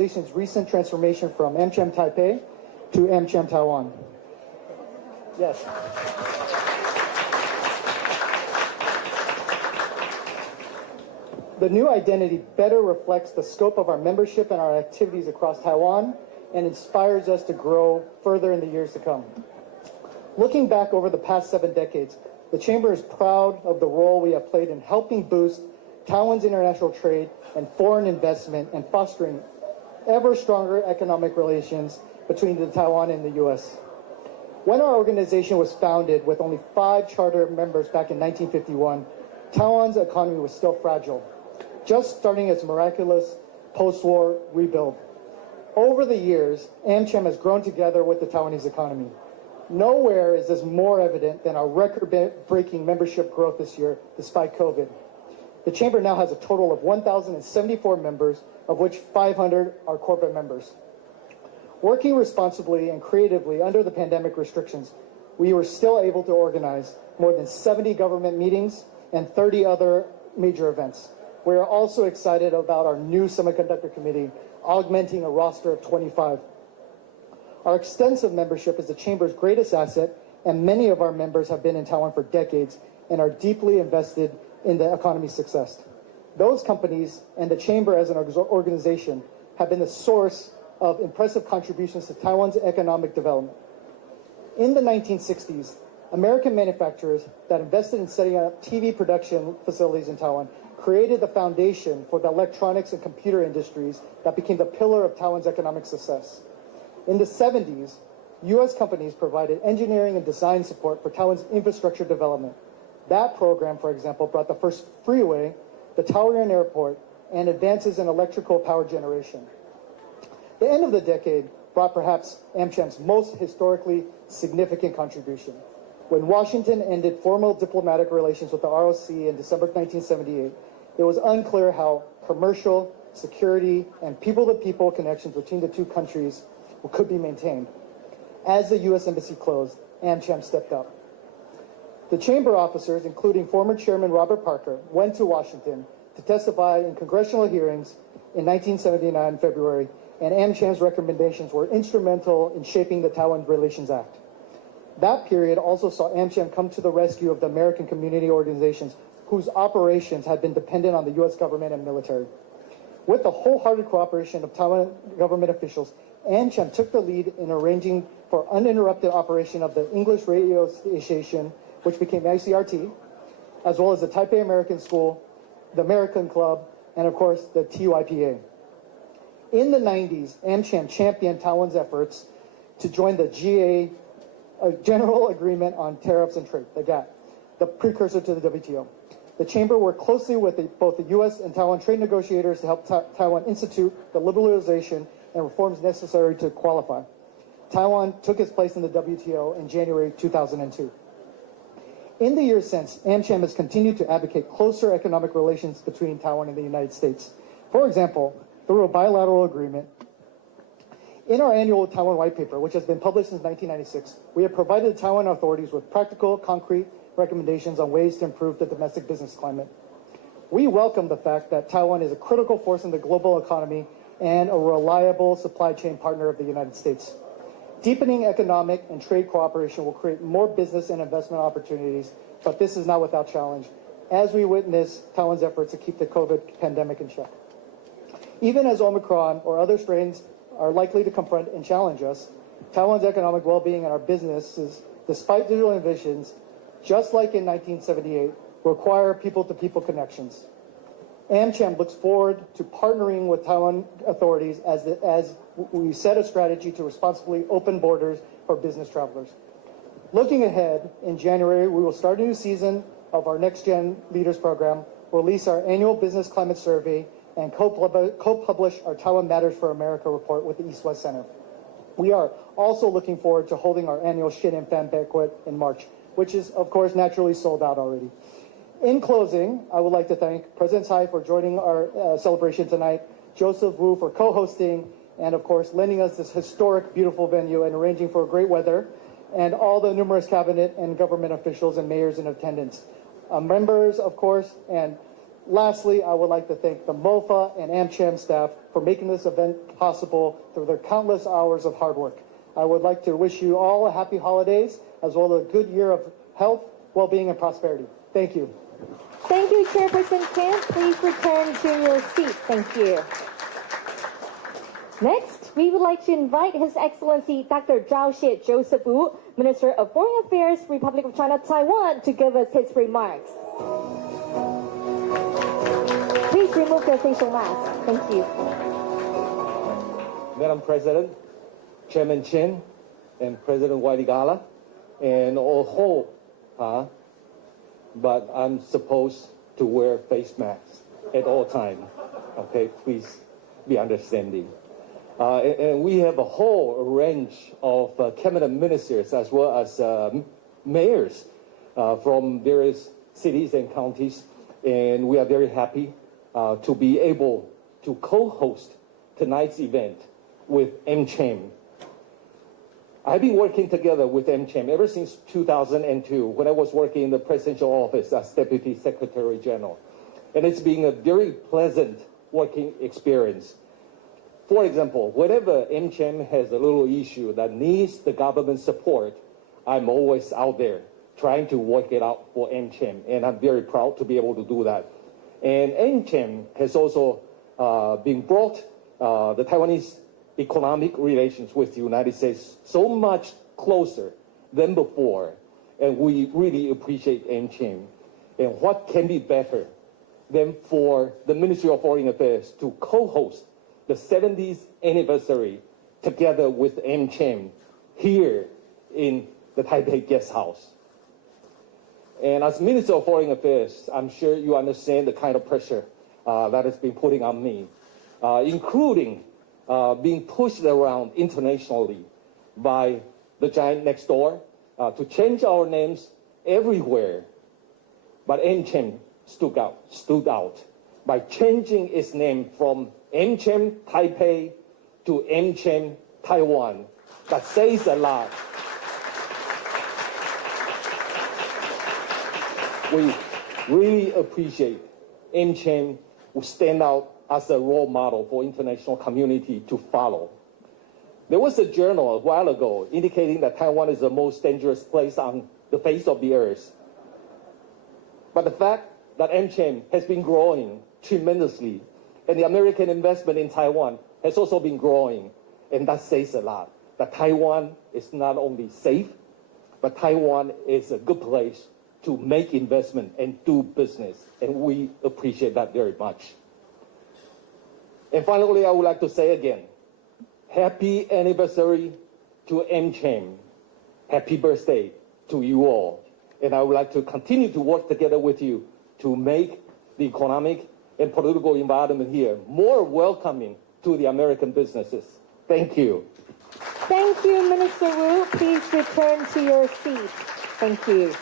organization's recent transformation from AmCham Taipei to AmCham Taiwan. Yes. The new identity better reflects the scope of our membership and our activities across Taiwan and inspires us to grow further in the years to come. Looking back over the past 7 decades, the Chamber is proud of the role we have played in helping boost Taiwan's international trade and foreign investment and fostering ever stronger economic relations between Taiwan and the U.S. When our organization was founded with only 5 charter members back in 1951, Taiwan's economy was still fragile, just starting its miraculous post-war rebuild. Over the years, AmCham has grown together with the Taiwanese economy. Nowhere is this more evident than our record-breaking membership growth this year, despite COVID. The Chamber now has a total of 1,074 members, of which 500 are corporate members. Working responsibly and creatively under the pandemic restrictions, we were still able to organize more than 70 government meetings and 30 other major events. We are also excited about our new Semiconductor Committee, augmenting a roster of 25. Our extensive membership is the Chamber's greatest asset, and many of our members have been in Taiwan for decades and are deeply invested in the economy's success. Those companies and the Chamber as an organization have been the source of impressive contributions to Taiwan's economic development. In the 1960s, American manufacturers that invested in setting up TV production facilities in Taiwan created the foundation for the electronics and computer industries that became the pillar of Taiwan's economic success. In the 70s, U.S. companies provided engineering and design support for Taiwan's infrastructure development. That program, for example, brought the first freeway, the Taoyuan Airport, and advances in electrical power generation. The end of the decade brought perhaps AmCham's most historically significant contribution. When Washington ended formal diplomatic relations with the ROC in December 1978, it was unclear how commercial, security, and people-to-people connections between the two countries could be maintained. As the U.S. Embassy closed, AmCham stepped up. The Chamber officers, including former Chairman Robert Parker, went to Washington to testify in congressional hearings in 1979 February, and AmCham's recommendations were instrumental in shaping the Taiwan Relations Act. That period also saw AmCham come to the rescue of the American community organizations whose operations had been dependent on the U.S. government and military. With the wholehearted cooperation of Taiwan government officials, AmCham took the lead in arranging for uninterrupted operation of the English radio station, which became ICRT, as well as the Taipei American School, the American Club, and of course the TYPA. In the 90s, AmCham championed Taiwan's efforts to join the GA, General Agreement on Tariffs and Trade, the GATT, the precursor to the WTO. The Chamber worked closely with both the U.S. and Taiwan trade negotiators to help Taiwan institute the liberalization and reforms necessary to qualify. Taiwan took its place in the WTO in January 2002. In the years since, AmCham has continued to advocate closer economic relations between Taiwan and the United States. For example, through a bilateral agreement, in our annual Taiwan White Paper, which has been published since 1996, we have provided the Taiwan authorities with practical, concrete recommendations on ways to improve the domestic business climate. We welcome the fact that Taiwan is a critical force in the global economy and a reliable supply chain partner of the United States. Deepening economic and trade cooperation will create more business and investment opportunities, but this is not without challenge, as we witness Taiwan's efforts to keep the COVID pandemic in check. Even as Omicron or other strains are likely to confront and challenge us, Taiwan's economic well-being and our businesses, despite digital innovations, just like in 1978, require people-to-people connections. AmCham looks forward to partnering with Taiwan authorities as we set a strategy to responsibly open borders for business travelers. Looking ahead, in January, we will start a new season of our Next Gen Leaders Program, release our annual Business Climate Survey, and co-publish our Taiwan Matters for America report with the East-West Center. We are also looking forward to holding our annual Shin and Fan Banquet in March, which is, of course, naturally sold out already. In closing, I would like to thank President Tsai for joining our celebration tonight, Joseph Wu for co-hosting, and of course, lending us this historic, beautiful venue and arranging for great weather, and all the numerous cabinet and government officials and mayors in attendance. Members, of course, and Lastly, I would like to thank the MOFA and AmCham staff for making this event possible through their countless hours of hard work. I would like to wish you all a happy holidays, as well as a good year of health, well-being, and prosperity. Thank you. Thank you, Chairperson Kim. Please return to your seat. Thank you. Next, we would like to invite His Excellency Dr. Zhao Xie Joseph Wu, Minister of Foreign Affairs, Republic of China, Taiwan, to give us his remarks. Please remove the facial mask. Thank you. Madam President, Chairman Chen, and President Waitigala, and all whole, but I'm supposed to wear face masks at all times. Okay, please be understanding. And we have a whole range of cabinet ministers as well as mayors from various cities and counties, and we are very happy to be able to co-host tonight's event with AmCham. I've been working together with AmCham ever since 2002 when I was working in the presidential office as Deputy Secretary General. And it's been a very pleasant working experience. For example, whenever AmCham has a little issue that needs the government support, I'm always out there trying to work it out for AmCham, and I'm very proud to be able to do that. And AmCham has also been brought the Taiwanese economic relations with the United States so much closer than before, and we really appreciate AmCham. And what can be better than for the Ministry of Foreign Affairs to co-host the 70th anniversary together with AmCham here in the Taipei Guest House. And as Minister of Foreign Affairs, I'm sure you understand the kind of pressure that has been putting on me, including being pushed around internationally by the giant next door to change our names everywhere. But AmCham stood out by changing its name from AmCham Taipei to AmCham Taiwan. That says a lot. We really appreciate AmCham will stand out as a role model for international community to follow. There was a journal a while ago indicating that Taiwan is the most dangerous place on the face of the earth. But the fact that AmCham has been growing tremendously, and the American investment in Taiwan has also been growing, and that says a lot, that Taiwan is not only safe, but Taiwan is a good place to make investment and do business, and we appreciate that very much. And finally, I would like to say again, happy anniversary to AmCham. Happy birthday to you all. And I would like to continue to work together with you to make the economic and political environment here more welcoming to the American businesses. Thank you. Thank you, Minister Wu. Please return to your seat. Thank you.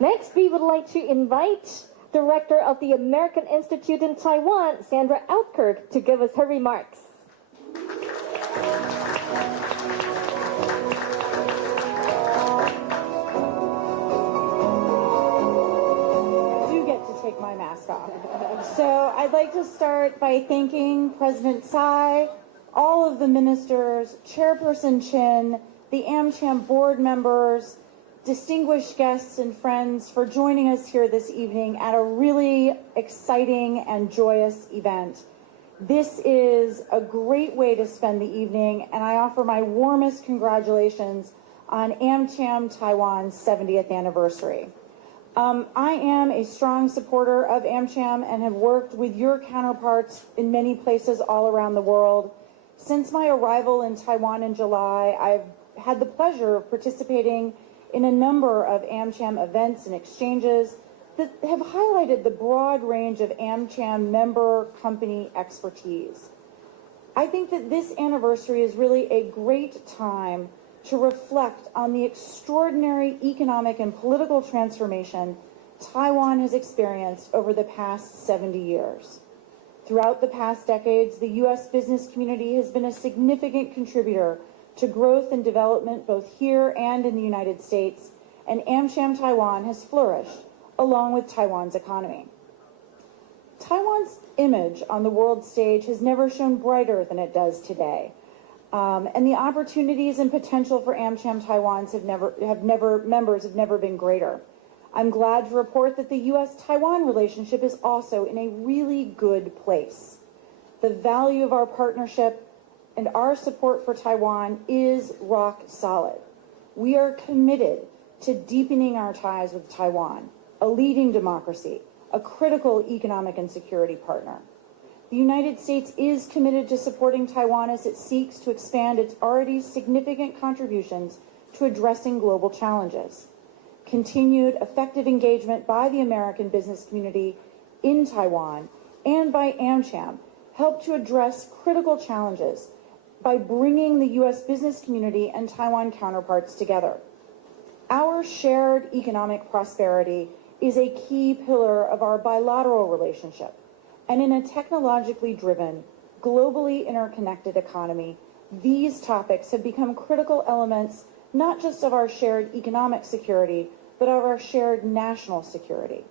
Next, we would like to invite Director of the American Institute in Taiwan, Sandra Altkirk, to give us her remarks. Take my mask off. So I'd like to start by thanking President Tsai, all of the ministers, Chairperson Chin, the AmCham board members, distinguished guests and friends for joining us here this evening at a really exciting and joyous event. This is a great way to spend the evening, and I offer my warmest congratulations on AmCham Taiwan's 70th anniversary. I am a strong supporter of AmCham and have worked with your counterparts in many places all around the world. Since my arrival in Taiwan in July, I've had the pleasure of participating in a number of AmCham events and exchanges that have highlighted the broad range of AmCham member company expertise. I think that this anniversary is really a great time to reflect on the extraordinary economic and political transformation Taiwan has experienced over the past 70 years. Throughout the past decades, the U.S. business community has been a significant contributor to growth and development both here and in the United States, and AmCham Taiwan has flourished, along with Taiwan's economy. Taiwan's image on the world stage has never shone brighter than it does today. And the opportunities and potential for AmCham Taiwan's members have never been greater. I'm glad to report that the U.S.-Taiwan relationship is also in a really good place. The value of our partnership and our support for Taiwan is rock solid. We are committed to deepening our ties with Taiwan, a leading democracy, a critical economic and security partner. The United States is committed to supporting Taiwan as it seeks to expand its already significant contributions to addressing global challenges. Continued effective engagement by the American business community in Taiwan and by AmCham help to address critical challenges by bringing the U.S. business community and Taiwan counterparts together. Our shared economic prosperity is a key pillar of our bilateral relationship, and in a technologically driven, globally interconnected economy, these topics have become critical elements not just of our shared economic security, but of our shared national security.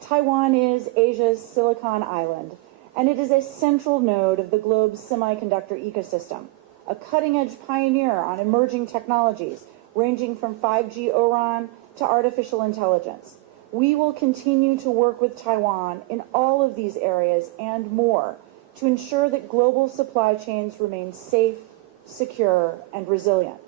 Taiwan is Asia's Silicon Island, and it is a central node of the globe's semiconductor ecosystem, a cutting-edge pioneer on emerging technologies ranging from 5G O-RAN to artificial intelligence. We will continue to work with Taiwan in all of these areas and more to ensure that global supply chains remain safe, secure, and resilient.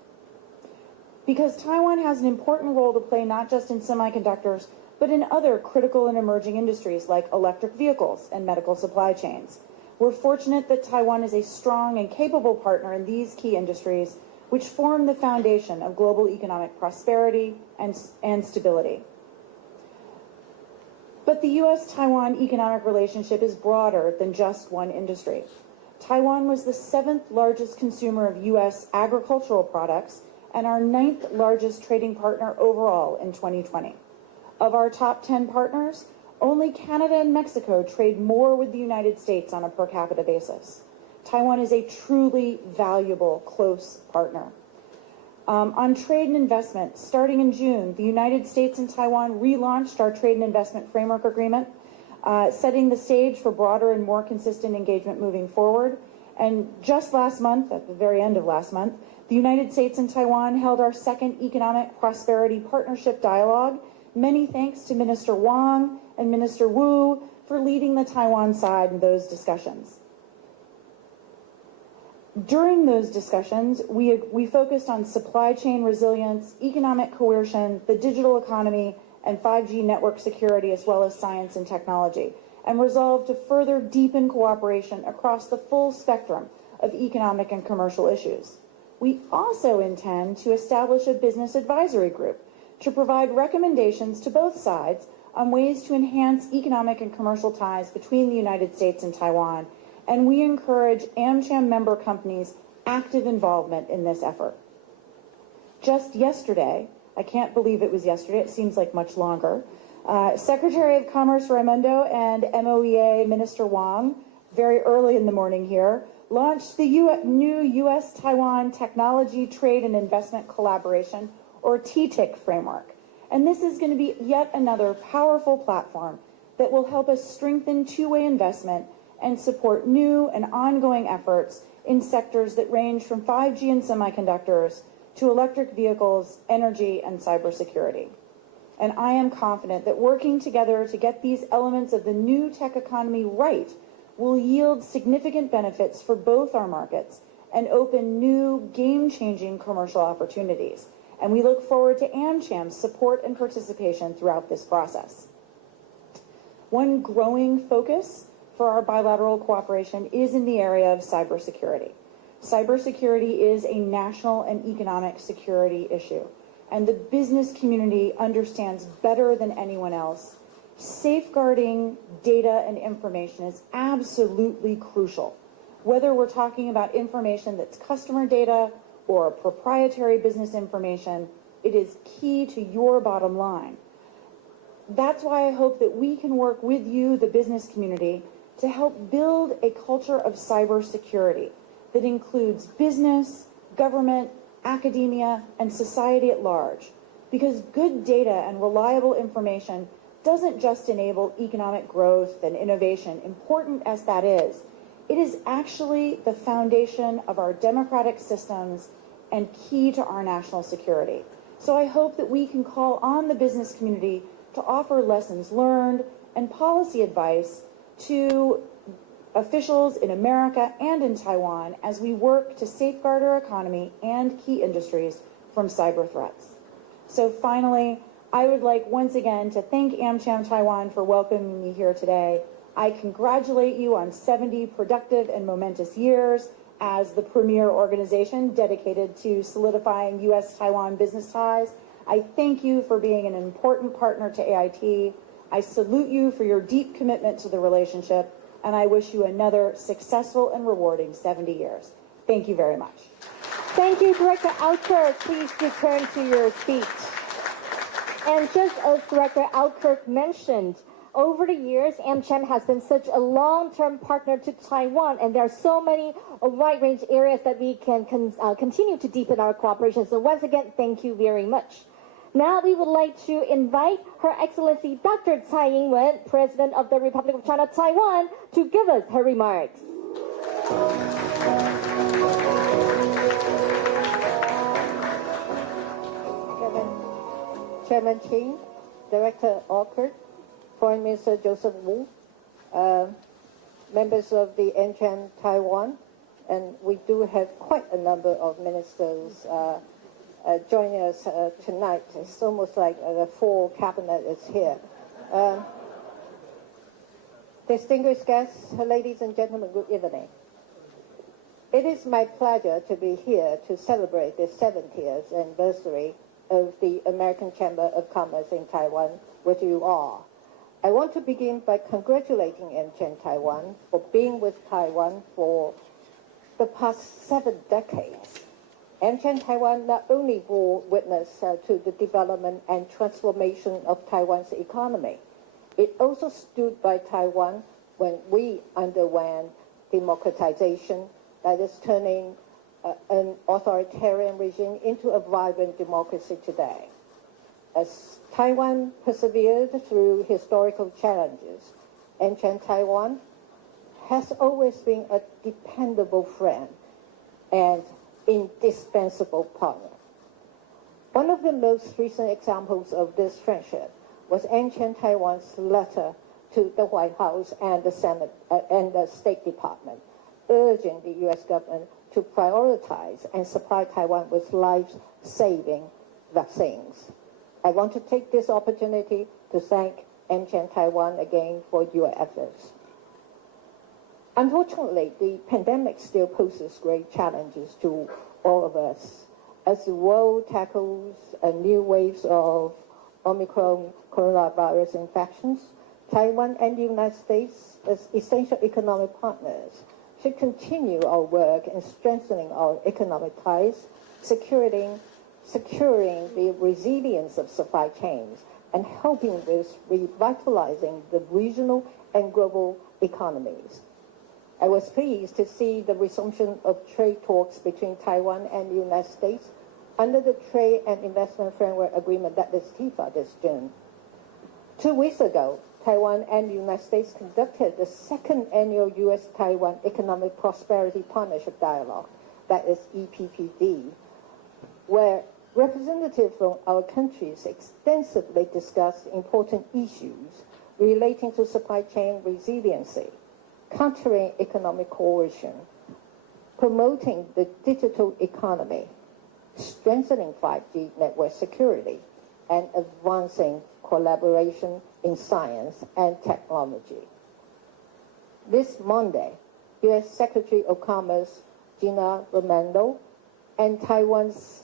Because Taiwan has an important role to play not just in semiconductors, but in other critical and emerging industries like electric vehicles and medical supply chains. We're fortunate that Taiwan is a strong and capable partner in these key industries, which form the foundation of global economic prosperity and stability. But the U.S.-Taiwan economic relationship is broader than just one industry. Taiwan was the 7th largest consumer of U.S. agricultural products and our 9th largest trading partner overall in 2020. Of our top 10 partners, only Canada and Mexico trade more with the United States on a per capita basis. Taiwan is a truly valuable, close partner. On trade and investment, starting in June, the United States and Taiwan relaunched our Trade and Investment Framework Agreement, setting the stage for broader and more consistent engagement moving forward. And just last month, at the very end of last month, the United States and Taiwan held our second Economic Prosperity Partnership Dialogue. Many thanks to Minister Wang and Minister Wu for leading the Taiwan side in those discussions. During those discussions, we focused on supply chain resilience, economic coercion, the digital economy, and 5G network security, as well as science and technology, and resolved to further deepen cooperation across the full spectrum of economic and commercial issues. We also intend to establish a business advisory group to provide recommendations to both sides on ways to enhance economic and commercial ties between the United States and Taiwan, and we encourage AmCham member companies' active involvement in this effort. Just yesterday, I can't believe it was yesterday, it seems like much longer, Secretary of Commerce Raimondo and MOEA Minister Wang, very early in the morning here, launched the new U.S.-Taiwan Technology, Trade, and Investment Collaboration, or TTIC framework. And this is going to be yet another powerful platform that will help us strengthen two-way investment and support new and ongoing efforts in sectors that range from 5G and semiconductors to electric vehicles, energy, and cybersecurity. And I am confident that working together to get these elements of the new tech economy right will yield significant benefits for both our markets and open new game-changing commercial opportunities. And we look forward to AmCham's support and participation throughout this process. One growing focus for our bilateral cooperation is in the area of cybersecurity. Cybersecurity is a national and economic security issue, and the business community understands better than anyone else. Safeguarding data and information is absolutely crucial, whether we're talking about information that's customer data or proprietary business information. It is key to your bottom line. That's why I hope that we can work with you, the business community, to help build a culture of cybersecurity that includes business, government, academia, and society at large. because good data and reliable information doesn't just enable economic growth and innovation, important as that is. It is actually the foundation of our democratic systems and key to our national security. So I hope that we can call on the business community to offer lessons learned and policy advice to officials in America and in Taiwan as we work to safeguard our economy and key industries from cyber threats. So finally, I would like once again to thank AmCham Taiwan for welcoming me here today. I congratulate you on 70 productive and momentous years as the premier organization dedicated to solidifying U.S.-Taiwan business ties. I thank you for being an important partner to AIT. I salute you for your deep commitment to the relationship, and I wish you another successful and rewarding 70 years. Thank you very much. Thank you, Director Alkirk. Please return to your seat. And just as Director Alkirk mentioned, over the years, AmCham has been such a long-term partner to Taiwan, and there are so many wide-range areas that we can continue to deepen our cooperation. So once again, thank you very much. Now we would like to invite Her Excellency Dr. Tsai Ing-wen, President of the Republic of China, Taiwan, to give us her remarks. Chairman Chin, Director Alkirk, Foreign Minister Joseph Wu, members of the AmCham Taiwan, and we do have quite a number of ministers joining us tonight. It's almost like the full cabinet is here. Distinguished guests, ladies and gentlemen, good evening. It is my pleasure to be here to celebrate the 70th anniversary of the American Chamber of Commerce in Taiwan with you all. I want to begin by congratulating AmCham Taiwan for being with Taiwan for the past 7 decades. AmCham Taiwan not only bore witness to the development and transformation of Taiwan's economy, it also stood by Taiwan when we underwent democratization, that is turning an authoritarian regime into a vibrant democracy today. As Taiwan persevered through historical challenges, AmCham Taiwan has always been a dependable friend and indispensable partner. One of the most recent examples of this friendship was AmCham Taiwan's letter to the White House and the Senate and the State Department, urging the U.S. government to prioritize and supply Taiwan with life-saving vaccines. I want to take this opportunity to thank AmCham Taiwan again for your efforts. Unfortunately, the pandemic still poses great challenges to all of us. As the world tackles new waves of Omicron coronavirus infections, Taiwan and the United States, as essential economic partners, should continue our work in strengthening our economic ties, securing the resilience of supply chains, and helping with revitalizing the regional and global economies. I was pleased to see the resumption of trade talks between Taiwan and the United States under the Trade and Investment Framework Agreement, that is TIFA, this June. 2 weeks ago, Taiwan and the United States conducted the second annual U.S.-Taiwan Economic Prosperity Partnership Dialogue, that is EPPD, where representatives from our countries extensively discussed important issues relating to supply chain resiliency, countering economic coercion, promoting the digital economy, strengthening 5G network security, and advancing collaboration in science and technology. This Monday, U.S. Secretary of Commerce Gina Raimondo and Taiwan's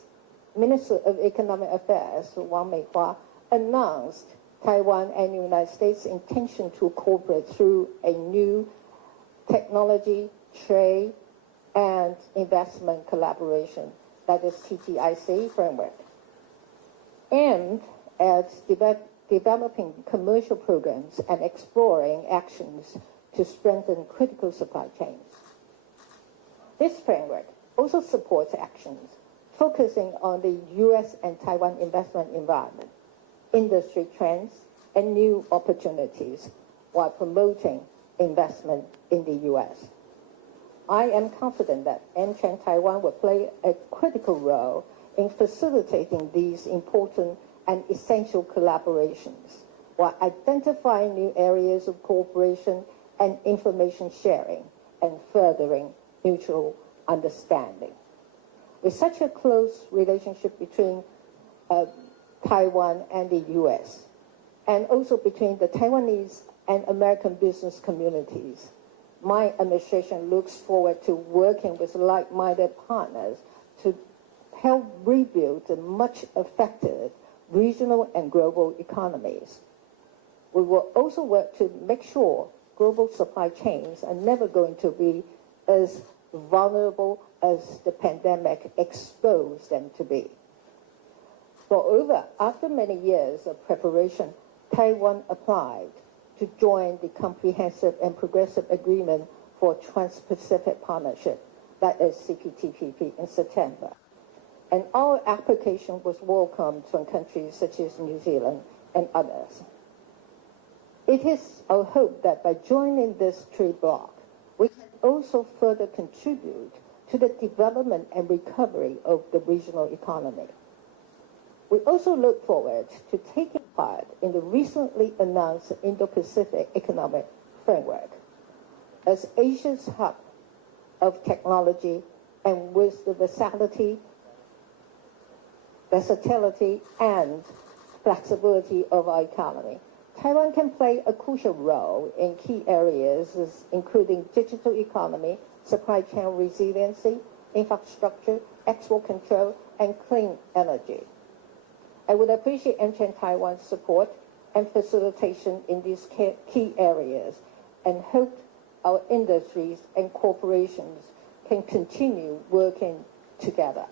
Minister of Economic Affairs Wang Meihua announced Taiwan and the United States' intention to cooperate through a new technology, trade, and investment collaboration, that is TTIC framework, aimed at developing commercial programs and exploring actions to strengthen critical supply chains. This framework also supports actions focusing on the U.S. and Taiwan investment environment, industry trends, and new opportunities while promoting investment in the U.S. I am confident that AmCham Taiwan will play a critical role in facilitating these important and essential collaborations while identifying new areas of cooperation and information sharing and furthering mutual understanding. With such a close relationship between Taiwan and the U.S., and also between the Taiwanese and American business communities, my administration looks forward to working with like-minded partners to help rebuild the much affected regional and global economies. We will also work to make sure global supply chains are never going to be as vulnerable as the pandemic exposed them to be. Moreover, after many years of preparation, Taiwan applied to join the Comprehensive and Progressive Agreement for Trans-Pacific Partnership, that is CPTPP, in September. And our application was welcomed from countries such as New Zealand and others. It is our hope that by joining this trade bloc, we can also further contribute to the development and recovery of the regional economy. We also look forward to taking part in the recently announced Indo-Pacific Economic Framework as Asia's hub of technology, and with the versatility and flexibility of our economy, Taiwan can play a crucial role in key areas including digital economy, supply chain resiliency, infrastructure, export control, and clean energy. I would appreciate AmCham Taiwan's support and facilitation in these key areas and hope our industries and corporations can continue working together.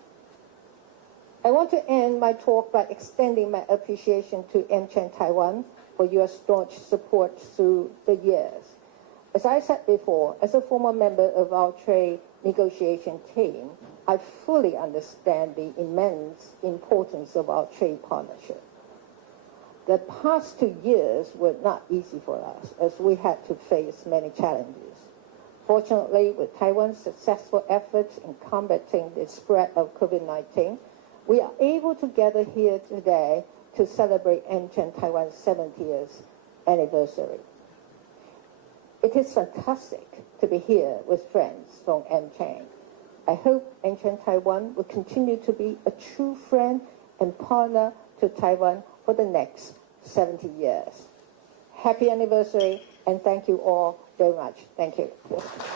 I want to end my talk by extending my appreciation to AmCham Taiwan for your staunch support through the years. As I said before, as a former member of our trade negotiation team, I fully understand the immense importance of our trade partnership. The past 2 years were not easy for us as we had to face many challenges. Fortunately, with Taiwan's successful efforts in combating the spread of COVID-19, we are able to gather here today to celebrate AmCham Taiwan's 70th anniversary. It is fantastic to be here with friends from AmCham. I hope AmCham Taiwan will continue to be a true friend and partner to Taiwan for the next 70 years. Happy anniversary, and thank you all very much. Thank you.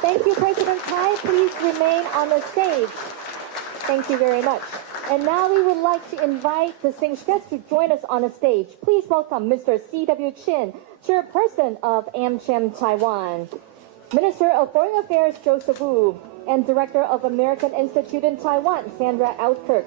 Thank you, President Tsai. Please remain on the stage. Thank you very much. And now we would like to invite distinguished guests to join us on the stage. Please welcome Mr. C.W. Chin, Chairperson of AmCham Taiwan, Minister of Foreign Affairs Joseph Wu, and Director of American Institute in Taiwan, Sandra Outkirk.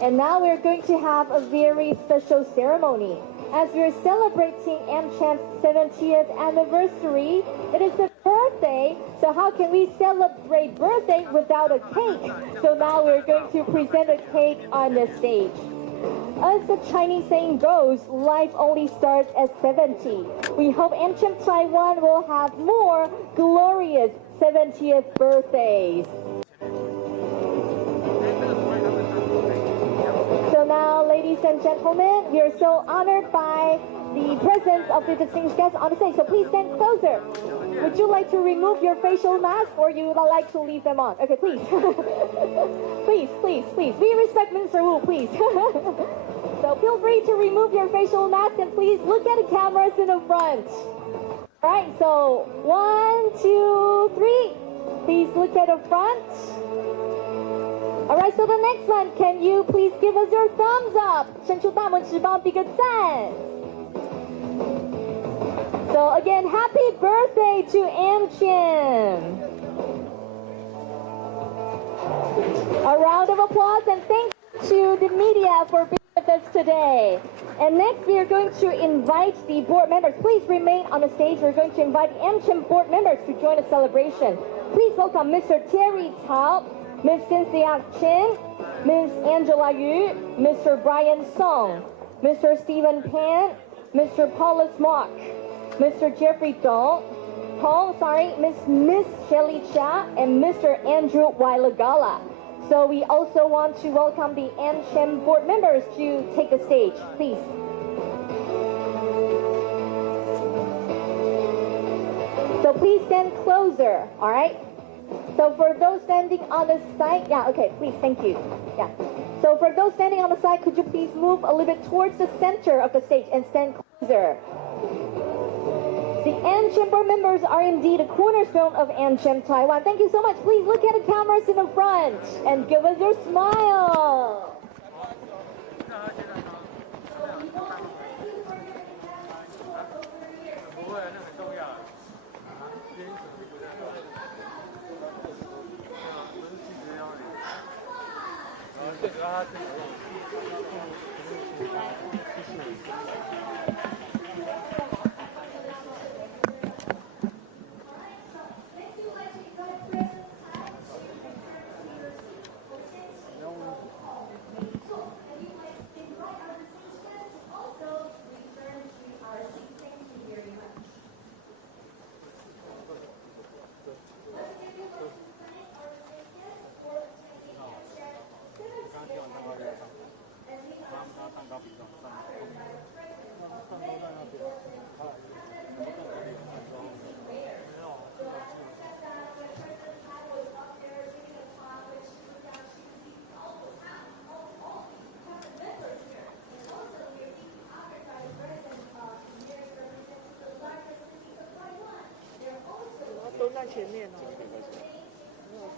And now we're going to have a very special ceremony. As we're celebrating AmCham's 70th anniversary, it is a birthday, so how can we celebrate birthday without a cake? So now we're going to present a cake on the stage. As the Chinese saying goes, life only starts at 70. We hope AmCham Taiwan will have more glorious 70th birthdays. So now, ladies and gentlemen, we are so honored by the presence of the distinguished guests on the stage. So please stand closer. Would you like to remove your facial mask, or you would like to leave them on? Okay, please. Please, please, please. We respect Minister Wu, please. So feel free to remove your facial mask, and please look at the cameras in the front. All right, so 1, 2, 3. Please look at the front. All right, so the next one, can you please give us your thumbs up? 伸出大拇指帮比个赞。So again, happy birthday to AmCham. A round of applause and thank you to the media for being with us today. And next we are going to invite the board members. Please remain on the stage. We're going to invite the AmCham board members to join the celebration. Please welcome Mr. Terry Tsai, Ms. Cynthia Chin, Ms. Angela Yu, Mr. Brian Song, Mr. Stephen Pan, Mr. Paulus Mock, Mr. Jeffrey Tong, Miss Shelley Chia, and Mr. Andrew Wailagala. So we also want to welcome the AmCham board members to take the stage, please. So please stand closer, all right? So for those standing on the side, yeah, okay, please, thank you. Yeah. So for those standing on the side, could you please move a little bit towards the center of the stage and stand closer? The AmCham board members are indeed a cornerstone of AmCham Taiwan. Thank you so much. Please look at the cameras in the front and give us your smile.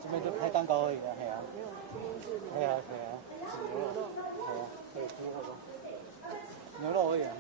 这边就拍蛋糕而已啦，系啊，系啊，系啊，牛肉而已啊。